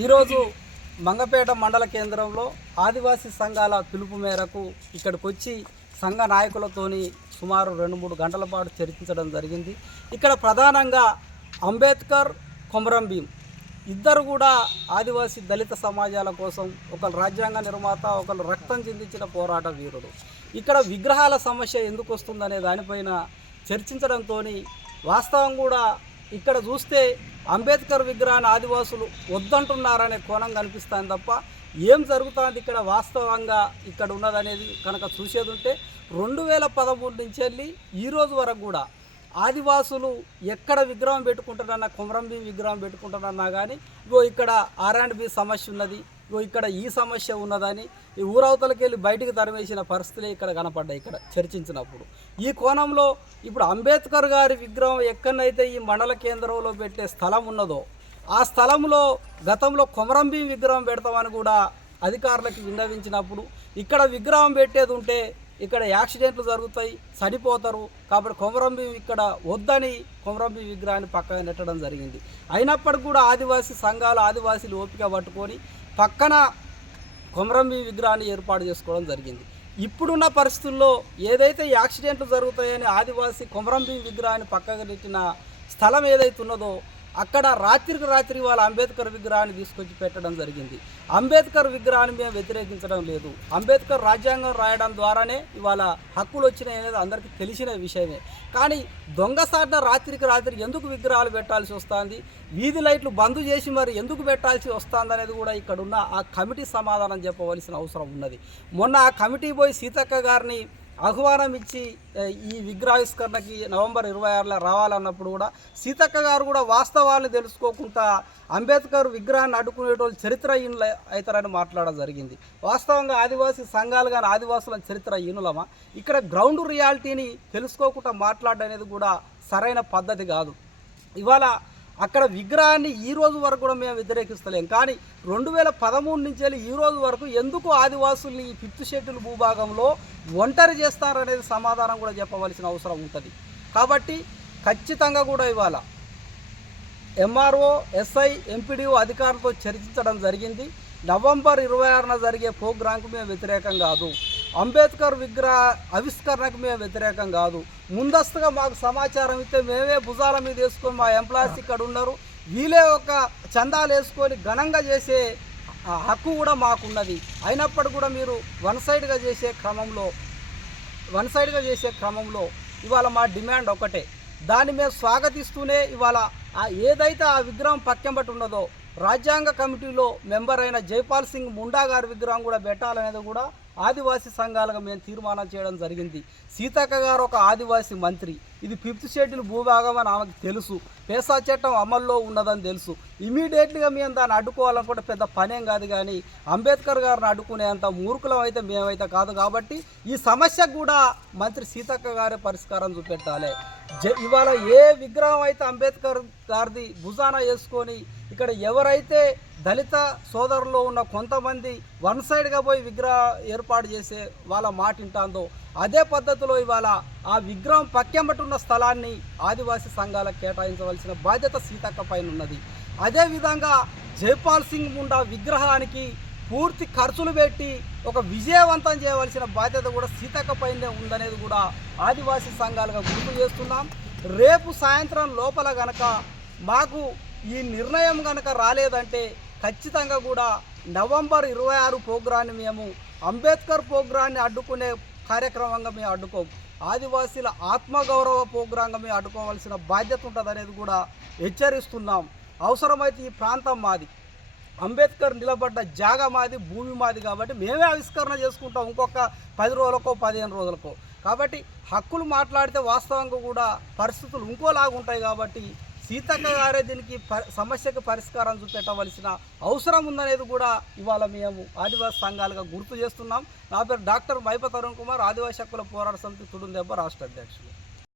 ఈరోజు మంగపేట మండల కేంద్రంలో ఆదివాసీ సంఘాల పిలుపు మేరకు ఇక్కడికి వచ్చి సంఘ నాయకులతోని సుమారు రెండు మూడు గంటల పాటు చర్చించడం జరిగింది. ఇక్కడ ప్రధానంగా అంబేద్కర్ కొమరం భీం ఇద్దరు కూడా ఆదివాసీ దళిత సమాజాల కోసం ఒకరు రాజ్యాంగ నిర్మాత ఒకరు రక్తం చెందించిన పోరాట వీరుడు ఇక్కడ విగ్రహాల సమస్య ఎందుకు వస్తుందనే దానిపైన చర్చించడంతో వాస్తవం కూడా ఇక్కడ చూస్తే అంబేద్కర్ విగ్రహాన్ని ఆదివాసులు వద్దంటున్నారనే కోణం కనిపిస్తుంది తప్ప ఏం జరుగుతుంది ఇక్కడ వాస్తవంగా ఇక్కడ ఉన్నదనేది కనుక చూసేది ఉంటే రెండు వేల పదమూడు నుంచి వెళ్ళి ఈరోజు వరకు కూడా ఆదివాసులు ఎక్కడ విగ్రహం పెట్టుకుంటారన్నా కుమరం భీం విగ్రహం పెట్టుకుంటారన్నా కానీ ఇగో ఇక్కడ ఆర్ అండ్ బి సమస్య ఉన్నది. ఇక్కడ ఈ సమస్య ఉన్నదని ఈ ఊరవతలకి వెళ్ళి బయటికి తరిమేసిన పరిస్థితులే ఇక్కడ కనపడ్డాయి ఇక్కడ చర్చించినప్పుడు. ఈ కోణంలో ఇప్పుడు అంబేద్కర్ గారి విగ్రహం ఎక్కడైతే ఈ మండల కేంద్రంలో పెట్టే స్థలం ఉన్నదో ఆ స్థలంలో గతంలో కొమరం విగ్రహం పెడతామని కూడా అధికారులకు విన్నవించినప్పుడు ఇక్కడ విగ్రహం పెట్టేది ఉంటే ఇక్కడ యాక్సిడెంట్లు జరుగుతాయి చనిపోతారు. కాబట్టి కొమరం ఇక్కడ వద్దని కొమరం విగ్రహాన్ని పక్కన నెట్టడం జరిగింది. అయినప్పటికీ కూడా ఆదివాసీ సంఘాలు ఆదివాసీలు ఓపిక పట్టుకొని పక్కన కొమరం విగ్రహాన్ని ఏర్పాటు చేసుకోవడం జరిగింది. ఇప్పుడున్న పరిస్థితుల్లో ఏదైతే యాక్సిడెంట్లు జరుగుతాయని ఆదివాసీ కొమరం విగ్రహాన్ని పక్కకు నెట్టిన స్థలం ఏదైతే ఉన్నదో అక్కడ రాత్రికి రాత్రి వాళ్ళ అంబేద్కర్ విగ్రహాన్ని తీసుకొచ్చి పెట్టడం జరిగింది. అంబేద్కర్ విగ్రహాన్ని మేము వ్యతిరేకించడం లేదు. అంబేద్కర్ రాజ్యాంగం రాయడం ద్వారానే ఇవాళ హక్కులు వచ్చినాయి అనేది అందరికీ తెలిసిన విషయమే. కానీ దొంగసాట రాత్రికి రాత్రి ఎందుకు విగ్రహాలు పెట్టాల్సి వస్తుంది? వీధి లైట్లు బంద్ చేసి మరి ఎందుకు పెట్టాల్సి వస్తుంది అనేది కూడా ఇక్కడున్న ఆ కమిటీ సమాధానం చెప్పవలసిన అవసరం ఉన్నది. మొన్న ఆ కమిటీ పోయి సీతక్క గారిని ఆహ్వానం ఇచ్చి ఈ విగ్రహావిష్కరణకి నవంబర్ ఇరవై ఆరులో రావాలన్నప్పుడు కూడా సీతక్క గారు కూడా వాస్తవాలను తెలుసుకోకుండా అంబేద్కర్ విగ్రహాన్ని అడ్డుకునేటోళ్ళు చరిత్రహీనులు అవుతారని మాట్లాడడం జరిగింది. వాస్తవంగా ఆదివాసీ సంఘాలు కానీ ఆదివాసుల చరిత్రహీనులమా? ఇక్కడ గ్రౌండ్ రియాలిటీని తెలుసుకోకుండా మాట్లాడడం అనేది కూడా సరైన పద్ధతి కాదు. ఇవాళ అక్కడ విగ్రహాన్ని ఈ రోజు వరకు కూడా మేము వ్యతిరేకిస్తలేం. కానీ రెండు వేల పదమూడు నుంచి వెళ్ళి ఈ రోజు వరకు ఎందుకు ఆదివాసుల్ని ఈ ఫిఫ్త్ షెడ్యూల్ భూభాగంలో ఒంటరి చేస్తారనేది సమాధానం కూడా చెప్పవలసిన అవసరం ఉంటుంది. కాబట్టి ఖచ్చితంగా కూడా ఇవాళ ఎంఆర్ఓ ఎస్ఐ ఎంపీడీఓ అధికారులతో చర్చించడం జరిగింది. నవంబర్ ఇరవై ఆరున జరిగే ప్రోగ్రాంకు మేము వ్యతిరేకం కాదు. అంబేద్కర్ విగ్రహ ఆవిష్కరణకు మేము వ్యతిరేకం కాదు. ముందస్తుగా మాకు సమాచారం ఇస్తే మేమే భుజాల మీద వేసుకొని మా ఎంప్లాయీస్ ఇక్కడ ఉన్నారు. వీలే ఒక చందాలు వేసుకొని ఘనంగా చేసే హక్కు కూడా మాకున్నది. అయినప్పటికీ కూడా మీరు వన్ సైడ్గా చేసే క్రమంలో వన్ సైడ్గా చేసే క్రమంలో ఇవాళ మా డిమాండ్ ఒకటే. దాన్ని మేము స్వాగతిస్తూనే ఇవాళ ఏదైతే ఆ విగ్రహం పక్కెంబట్టి ఉన్నదో రాజ్యాంగ కమిటీలో మెంబర్ అయిన జైపాల్ సింగ్ ముండా గారి విగ్రహం కూడా పెట్టాలనేది కూడా ఆదివాసీ సంఘాలుగా మేము తీర్మానం చేయడం జరిగింది. సీతక్క గారు ఒక ఆదివాసీ మంత్రి. ఇది ఫిఫ్త్ షెడ్యూల్ భూభాగం అని ఆమెకు తెలుసు. పేసా చట్టం అమల్లో ఉన్నదని తెలుసు. ఇమీడియట్లీగా మేము దాన్ని అడ్డుకోవాలనుకుంటే పెద్ద పనేం కాదు కానీ అంబేద్కర్ గారిని అడ్డుకునేంత మూర్ఖులం అయితే మేమైతే కాదు కాబట్టి ఈ సమస్య కూడా మంత్రి సీతక్క గారే పరిష్కారం చూపెట్టాలి. జ ఇవాళ ఏ విగ్రహం అయితే అంబేద్కర్ గారిది భుజాన వేసుకొని ఇక్కడ ఎవరైతే దళిత సోదరుల్లో ఉన్న కొంతమంది వన్ సైడ్గా పోయి విగ్రహ ఏర్పాటు చేసే వాళ్ళ మాట వింటాందో అదే పద్ధతిలో ఇవాళ ఆ విగ్రహం పక్కెంబటి ఉన్న స్థలాన్ని ఆదివాసీ సంఘాలకు కేటాయించవలసిన బాధ్యత సీతక్క పైన ఉన్నది అదేవిధంగా జైపాల్ సింగ్ ముండా విగ్రహానికి పూర్తి ఖర్చులు పెట్టి ఒక విజయవంతం చేయవలసిన బాధ్యత కూడా సీతక్క పైనే ఉందనేది కూడా ఆదివాసీ సంఘాలుగా గుర్తు చేస్తున్నాం. రేపు సాయంత్రం లోపల గనక మాకు ఈ నిర్ణయం గనక రాలేదంటే ఖచ్చితంగా కూడా నవంబర్ ఇరవై ఆరు ప్రోగ్రాన్ని మేము అంబేద్కర్ ప్రోగ్రాన్ని అడ్డుకునే కార్యక్రమంగా మేము అడ్డుకోము ఆదివాసీల ఆత్మగౌరవ ప్రోగ్రాంగా మేము అడ్డుకోవాల్సిన బాధ్యత ఉంటుంది అనేది కూడా హెచ్చరిస్తున్నాం. అవసరమైతే ఈ ప్రాంతం మాది. అంబేద్కర్ నిలబడ్డ జాగా మాది భూమి మాది కాబట్టి మేమే ఆవిష్కరణ చేసుకుంటాం ఇంకొక పది రోజులకో పదిహేను రోజులకో. కాబట్టి హక్కులు మాట్లాడితే వాస్తవంగా కూడా పరిస్థితులు ఇంకోలాగా ఉంటాయి కాబట్టి సీతక్క గారే దీనికి ప సమస్యకు పరిష్కారం చూపెట్టవలసిన అవసరం ఉందనేది కూడా ఇవాళ మేము ఆదివాసీ సంఘాలుగా గుర్తు చేస్తున్నాం. నా పేరు డాక్టర్ మైప తరుణ్ కుమార్ ఆదివాసీ హక్కుల పోరాట సమితి తుడుందెబ్బ రాష్ట్ర అధ్యక్షులు.